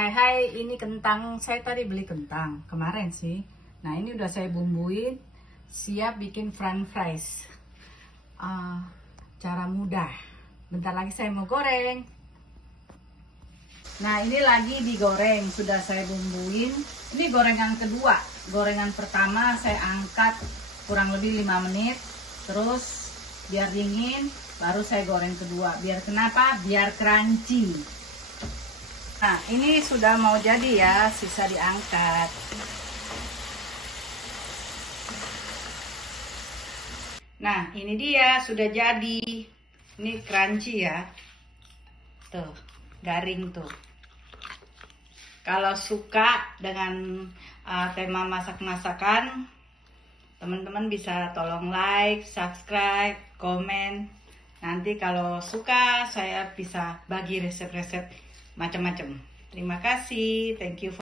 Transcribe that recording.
Hai, ini kentang. Saya tadi beli kentang kemarin sih. Nah, ini udah saya bumbuin, siap bikin french fries. Cara mudah. Bentar lagi saya mau goreng. Nah, ini lagi digoreng, sudah saya bumbuin. Ini gorengan kedua. Gorengan pertama saya angkat kurang lebih 5 menit. Terus biar dingin, baru saya goreng kedua. Biar kenapa? Biar crunchy. Nah, ini sudah mau jadi ya, sisa diangkat. Nah, ini dia sudah jadi. Ini crunchy ya. Tuh, garing tuh. Kalau suka dengan tema masak-masakan, teman-teman bisa tolong like, subscribe, komen. Nanti kalau suka, saya bisa bagi resep-resep macam-macam. Terima kasih, thank you.